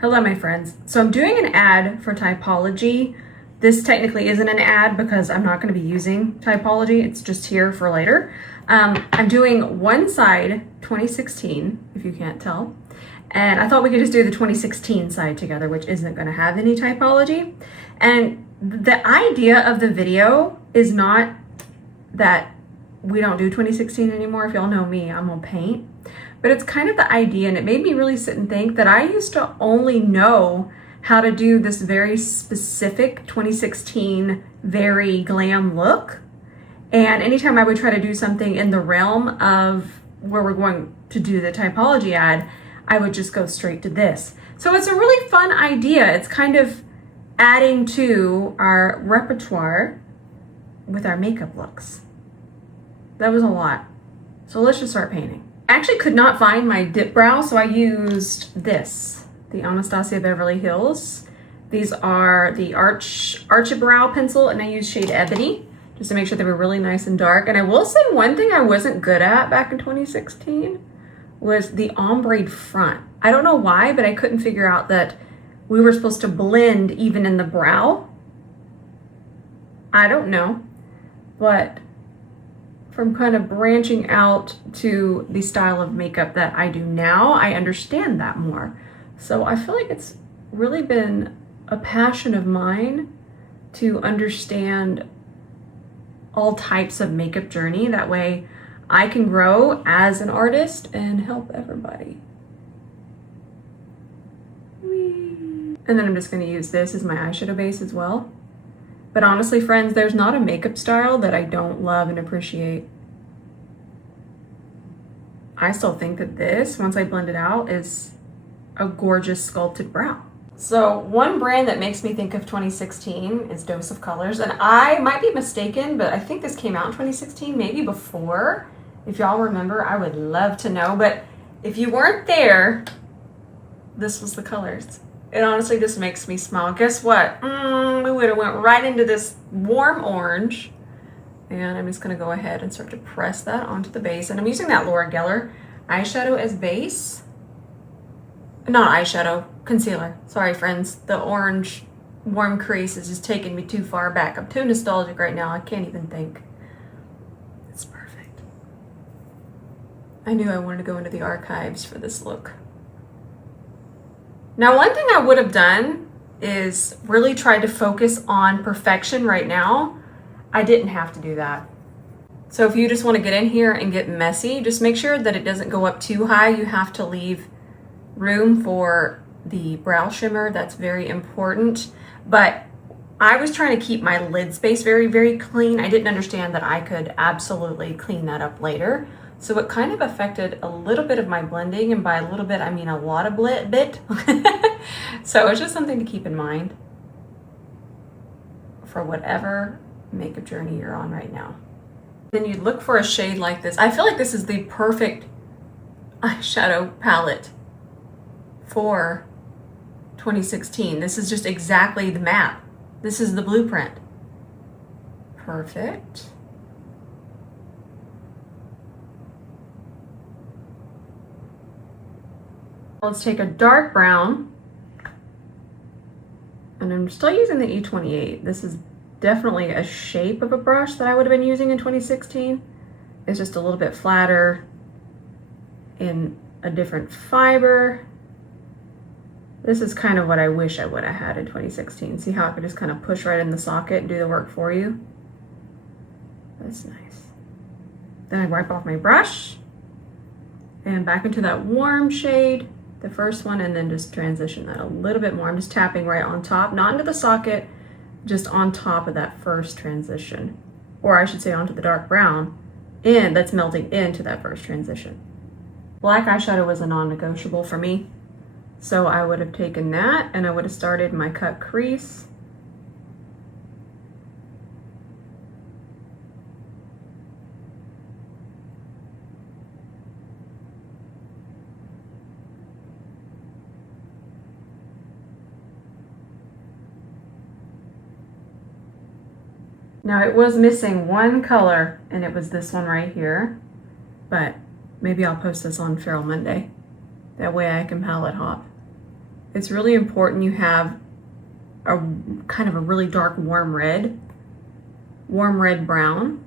Hello, my friends. So I'm doing an ad for 𝗕𝗘𝗧𝗬. This technically isn't an ad because I'm not going to be using 𝗕𝗘𝗧𝗬. It's just here for later. I'm doing one side 2016, if you can't tell. And I thought we could just do the 2016 side together, which isn't going to have any 𝗕𝗘𝗧𝗬. And the idea of the video is not that we don't do 2016 anymore. If y'all know me, I'm gonna paint. But it's kind of the idea, and it made me really sit and think that I used to only know how to do this very specific 2016 very glam look. And anytime I would try to do something in the realm of where we're going to do the 𝗕𝗘𝗧𝗬 ad, I would just go straight to this. So it's a really fun idea. It's kind of adding to our repertoire with our makeup looks. That was a lot. So let's just start painting. I actually could not find my dip brow, so I used this, the Anastasia Beverly Hills. These are the Arch Brow pencil, and I used shade Ebony just to make sure they were really nice and dark. And I will say one thing I wasn't good at back in 2016 was the ombre front. I don't know why, but I couldn't figure out that we were supposed to blend even in the brow. I don't know, but from kind of branching out to the style of makeup that I do now, I understand that more. So I feel like it's really been a passion of mine to understand all types of makeup journey. That way I can grow as an artist and help everybody. Whee! And then I'm just going to use this as my eyeshadow base as well. But honestly, friends, there's not a makeup style that I don't love and appreciate. I still think that this, once I blend it out, is a gorgeous sculpted brow. So one brand that makes me think of 2016 is Dose of Colors. And I might be mistaken, but I think this came out in 2016, maybe before. If y'all remember, I would love to know. But if you weren't there, this was the colors. It honestly just makes me smile. Guess what? We would have went right into this warm orange. And I'm just going to go ahead and start to press that onto the base. And I'm using that Laura Geller eyeshadow as base. Not eyeshadow, concealer. Sorry, friends. The orange warm crease is just taking me too far back. I'm too nostalgic right now. I can't even think. It's perfect. I knew I wanted to go into the archives for this look. Now, one thing I would have done is really try to focus on perfection right now. I didn't have to do that. So if you just want to get in here and get messy, just make sure that it doesn't go up too high. You have to leave room for the brow shimmer. That's very important. But I was trying to keep my lid space very, very clean. I didn't understand that I could absolutely clean that up later. So it kind of affected a little bit of my blending, and by a little bit, I mean a lot of bit. So it's just something to keep in mind for whatever makeup journey you're on right now. Then you look for a shade like this. I feel like this is the perfect eyeshadow palette for 2016. This is just exactly the map. This is the blueprint. Perfect. Let's take a dark brown, and I'm still using the E28. This is definitely a shape of a brush that I would have been using in 2016. It's just a little bit flatter in a different fiber. This is kind of what I wish I would have had in 2016. See how I could just kind of push right in the socket and do the work for you? That's nice. Then I wipe off my brush and back into that warm shade, the first one, and then just transition that a little bit more. I'm just tapping right on top, not into the socket, just on top of that first transition. Or I should say onto the dark brown, and that's melting into that first transition. Black eyeshadow was a non-negotiable for me. So I would have taken that and I would have started my cut crease. Now it was missing one color, and it was this one right here, but maybe I'll post this on Feral Monday. That way I can palette hop. it's really important you have a kind of a really dark warm red brown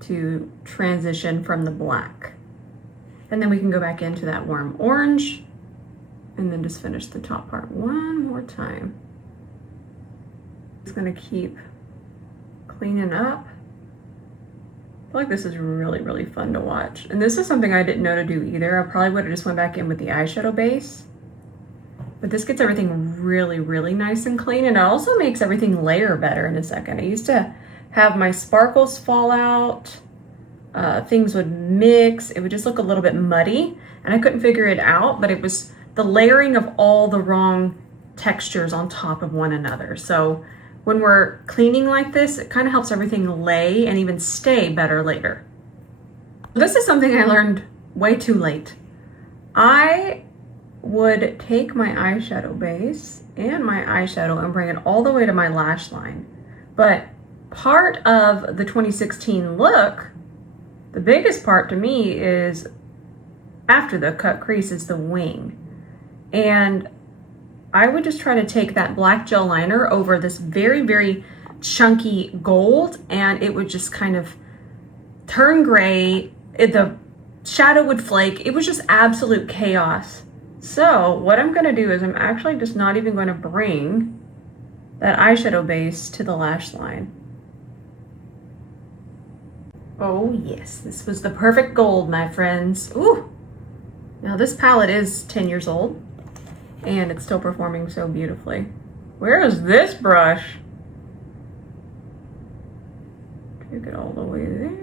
to transition from the black. And then we can go back into that warm orange and then just finish the top part one more time. Just gonna keep cleaning up. I feel like this is really, really fun to watch. And this is something I didn't know to do either. I probably would have just went back in with the eyeshadow base. But this gets everything really, really nice and clean, and it also makes everything layer better in a second. I used to have my sparkles fall out, things would mix, it would just look a little bit muddy, and I couldn't figure it out, but it was the layering of all the wrong textures on top of one another. So when we're cleaning like this, it kind of helps everything lay and even stay better later. This is something I learned way too late. I would take my eyeshadow base and my eyeshadow and bring it all the way to my lash line. But part of the 2016 look, the biggest part to me is after the cut crease is the wing. And I would just try to take that black gel liner over this very, very chunky gold, and it would just kind of turn gray. The shadow would flake. It was just absolute chaos. So what I'm gonna do is I'm actually just not even gonna bring that eyeshadow base to the lash line. Oh yes, this was the perfect gold, my friends. Ooh! Now this palette is 10 years old, and it's still performing so beautifully. Where is this brush? Take it all the way there.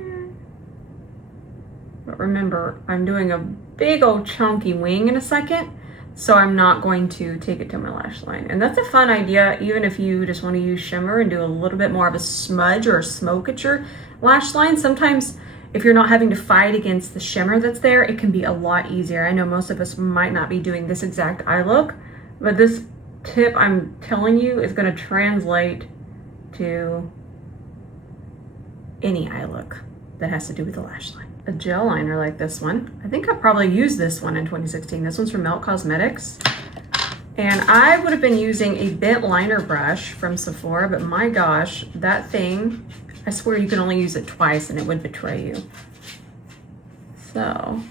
But remember, I'm doing a big old chunky wing in a second, so I'm not going to take it to my lash line. And that's a fun idea, even if you just want to use shimmer and do a little bit more of a smudge or a smoke at your lash line. Sometimes if you're not having to fight against the shimmer that's there, it can be a lot easier. I know most of us might not be doing this exact eye look, but this tip I'm telling you is going to translate to any eye look that has to do with the lash line. A gel liner like this one. I think I probably used this one in 2016. This one's from 𝗕𝗘𝗧𝗬 Cosmetics. And I would have been using a bent liner brush from Sephora, but my gosh, that thing, I swear you can only use it twice and it would betray you. So,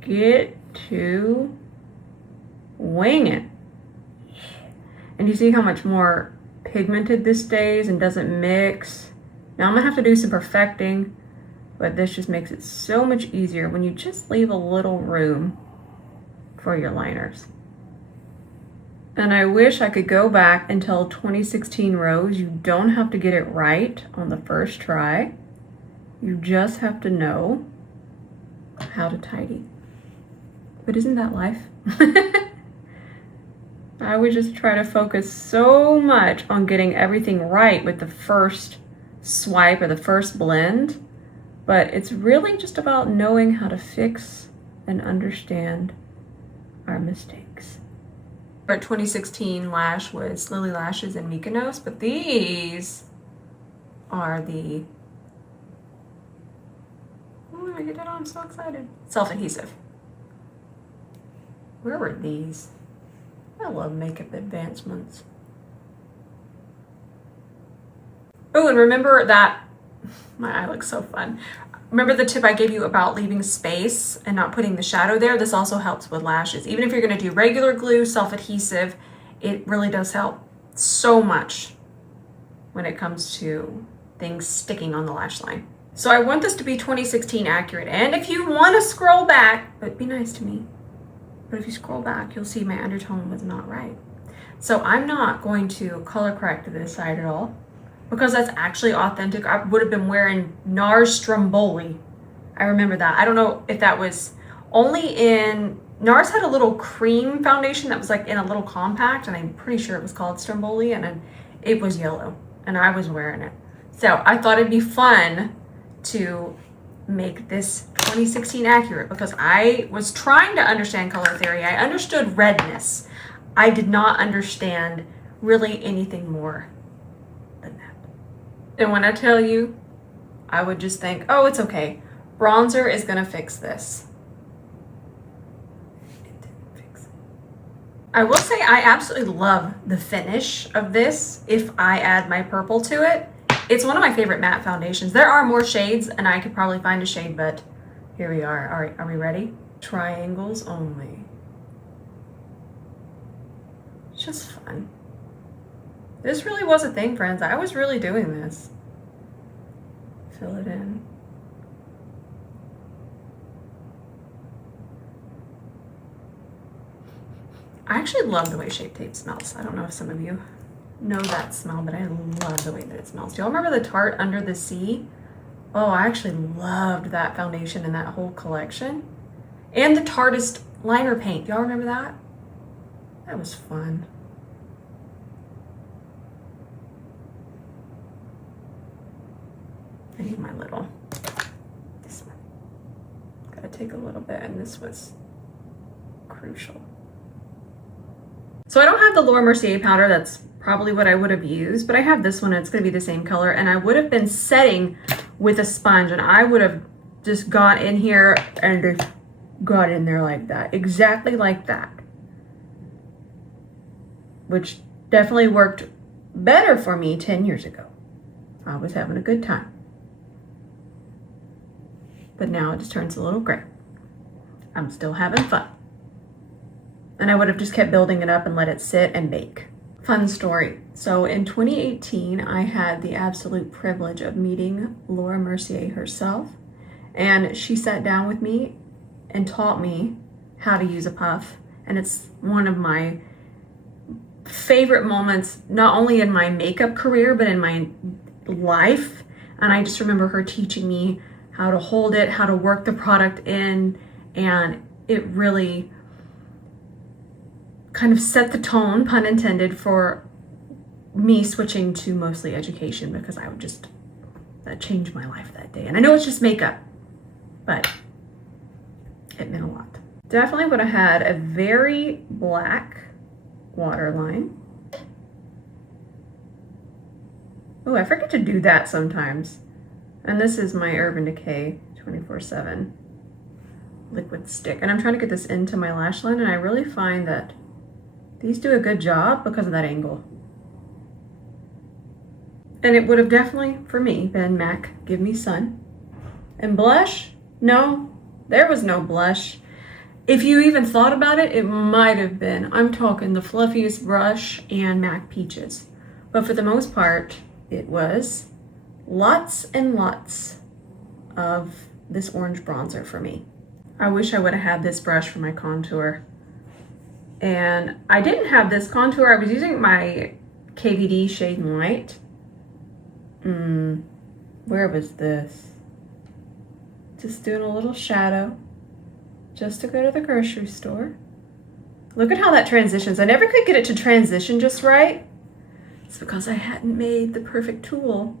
get to wing it. And you see how much more pigmented this stays and doesn't mix. Now I'm gonna have to do some perfecting, but this just makes it so much easier when you just leave a little room for your liners. And I wish I could go back and tell 2016 Rose, you don't have to get it right on the first try. You just have to know how to tidy. But isn't that life? I would just try to focus so much on getting everything right with the first swipe or the first blend. But it's really just about knowing how to fix and understand our mistakes. Our 2016 lash was Lily Lashes and Mykonos, but these are the, oh, I get that on, I'm so excited. Self-adhesive. Where were these? I love makeup advancements. Oh, and remember that, my eye looks so fun. Remember the tip I gave you about leaving space and not putting the shadow there? This also helps with lashes. Even if you're gonna do regular glue, self-adhesive, it really does help so much when it comes to things sticking on the lash line. So I want this to be 2016 accurate. And if you wanna scroll back, but be nice to me, but if you scroll back, you'll see my undertone was not right. So I'm not going to color correct this side at all, because that's actually authentic. I would have been wearing NARS Stromboli. I remember that. I don't know if that was only in, NARS had a little cream foundation that was like in a little compact, and I'm pretty sure it was called Stromboli, and it was yellow, and I was wearing it. So I thought it'd be fun to make this 2016 accurate, because I was trying to understand color theory. I understood redness. I did not understand really anything more than that. And when I tell you, I would just think, oh, it's okay. Bronzer is gonna fix this. It didn't. I will say I absolutely love the finish of this if I add my purple to it. It's one of my favorite matte foundations. There are more shades and I could probably find a shade, but here we are. All right, are we ready? Triangles only. It's just fun. This really was a thing, friends. I was really doing this. Fill it in. I actually love the way Shape Tape smells. I don't know if some of you know that smell, but I love the way that it smells. Do y'all remember the Tarte Under the Sea? Oh, I actually loved that foundation and that whole collection. And the Tarteist liner paint. Y'all remember that? That was fun. I need my little, this one. Gotta take a little bit, and this was crucial. So I don't have the Laura Mercier powder. That's probably what I would have used, but I have this one and it's gonna be the same color, and I would have been setting with a sponge and I would have just got in here and just got in there like that, exactly like that, which definitely worked better for me 10 years ago. I was having a good time. But now it just turns a little gray. I'm still having fun. And I would have just kept building it up and let it sit and bake. Fun story. So in 2018, I had the absolute privilege of meeting Laura Mercier herself. And she sat down with me and taught me how to use a puff. And it's one of my favorite moments, not only in my makeup career, but in my life. And I just remember her teaching me how to hold it, how to work the product in, and it really kind of set the tone, pun intended, for me switching to mostly education, because I would just, that changed my life that day. And I know it's just makeup, but it meant a lot. Definitely would have had a very black waterline. Oh, I forget to do that sometimes. And this is my Urban Decay 24/7 liquid stick. And I'm trying to get this into my lash line, and I really find that these do a good job because of that angle. And it would have definitely, for me, been MAC Give Me Sun. And blush? No, there was no blush. If you even thought about it, it might have been. I'm talking the fluffiest brush and MAC Peaches. But for the most part, it was lots and lots of this orange bronzer for me. I wish I would have had this brush for my contour. And I didn't have this contour. I was using my KVD Shade and Light. Where was this? Just doing a little shadow, just to go to the grocery store. Look at how that transitions. I never could get it to transition just right. It's because I hadn't made the perfect tool.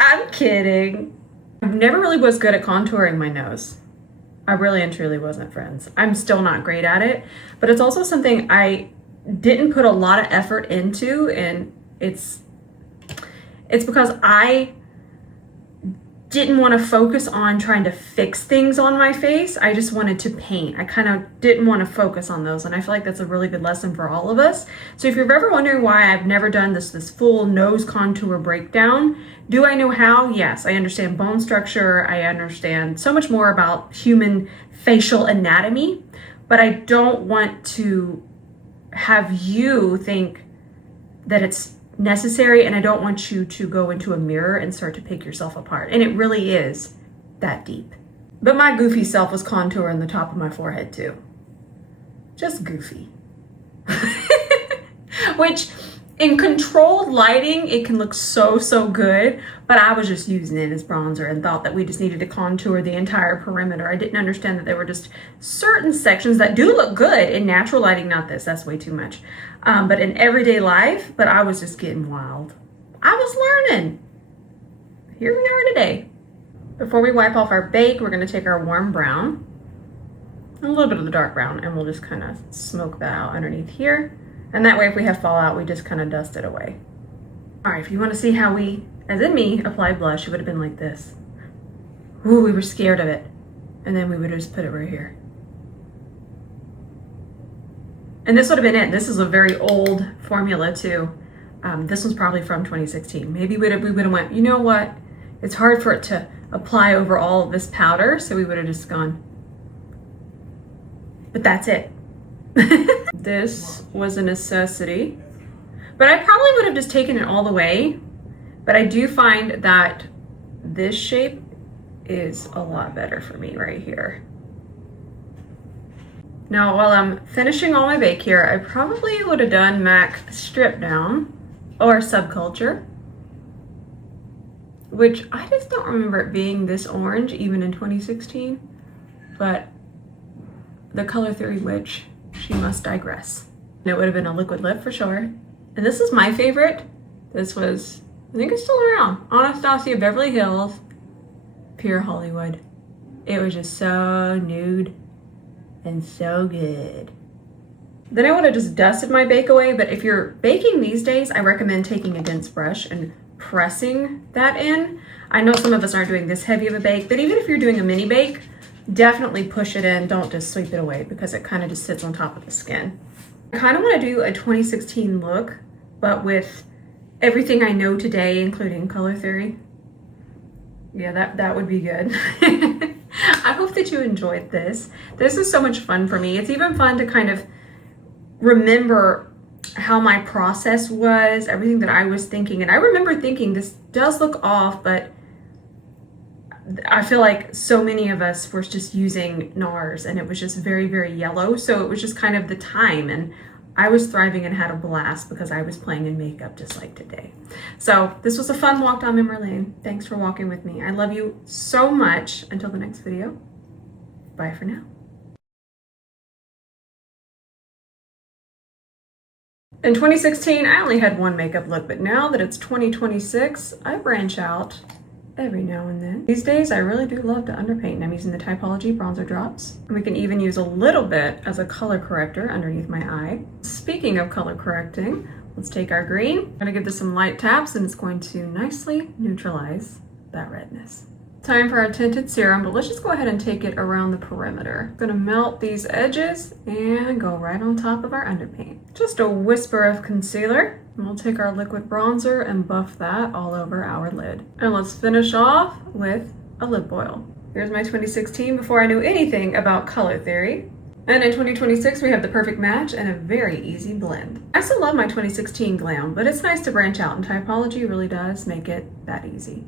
I'm kidding. I never really was good at contouring my nose. I really and truly wasn't, friends. I'm still not great at it, but it's also something I didn't put a lot of effort into, and it's because I didn't want to focus on trying to fix things on my face. I just wanted to paint. I kind of didn't want to focus on those, and I feel like that's a really good lesson for all of us. So if you're ever wondering why I've never done this full nose contour breakdown, do I know how? Yes, I understand bone structure. I understand so much more about human facial anatomy, but I don't want to have you think that it's necessary, and I don't want you to go into a mirror and start to pick yourself apart. And it really is that deep. But my goofy self was contouring the top of my forehead too. Just goofy. Which in controlled lighting, it can look so good, but I was just using it as bronzer and thought that we just needed to contour the entire perimeter. I didn't understand that there were just certain sections that do look good in natural lighting, not this, that's way too much. But in everyday life, but I was just getting wild. I was learning. Here we are today. Before we wipe off our bake, we're gonna take our warm brown, a little bit of the dark brown, and we'll just kind of smoke that out underneath here. And that way, if we have fallout, we just kind of dust it away. All right, if you want to see how we, as in me, applied blush, it would have been like this. Ooh, we were scared of it. And then we would just put it right here. And this would have been it. This is a very old formula too. This was probably from 2016. Maybe we would have went, you know what? It's hard for it to apply over all of this powder, so we would have just gone. But that's it. This was a necessity. But I probably would have just taken it all the way. But I do find that this shape is a lot better for me right here. Now, while I'm finishing all my bake here, I probably would have done MAC Strip Down or Subculture, which I just don't remember it being this orange even in 2016, but the color theory witch, she must digress. And it would have been a liquid lip for sure. And this is my favorite. This was, I think it's still around, Anastasia Beverly Hills, Pure Hollywood. It was just so nude and so good. Then I would have just dusted my bake away, but if you're baking these days, I recommend taking a dense brush and pressing that in. I know some of us aren't doing this heavy of a bake, but even if you're doing a mini bake, definitely push it in. Don't just sweep it away because it kind of just sits on top of the skin. I kind of want to do a 2016 look, but with everything I know today, including color theory. Yeah, that would be good. I hope that you enjoyed this. This is so much fun for me. It's even fun to kind of remember how my process was, everything that I was thinking. And I remember thinking this does look off, but I feel like so many of us were just using NARS and it was just very, very yellow. So it was just kind of the time, and I was thriving and had a blast because I was playing in makeup just like today. So this was a fun walk down memory lane. Thanks for walking with me. I love you so much. Until the next video, bye for now. In 2016, I only had one makeup look, but now that it's 2026, I branch out every now and then. These days, I really do love to underpaint, and I'm using the 𝗕𝗘𝗧𝗬 bronzer drops. And we can even use a little bit as a color corrector underneath my eye. Speaking of color correcting, let's take our green. I'm gonna give this some light taps, and it's going to nicely neutralize that redness. Time for our tinted serum, but let's just go ahead and take it around the perimeter. I'm gonna melt these edges and go right on top of our underpaint. Just a whisper of concealer, and we'll take our liquid bronzer and buff that all over our lid. And let's finish off with a lip oil. Here's my 2016 before I knew anything about color theory. And in 2026, we have the perfect match and a very easy blend. I still love my 2016 Glam, but it's nice to branch out, and 𝗕𝗘𝗧𝗬 really does make it that easy.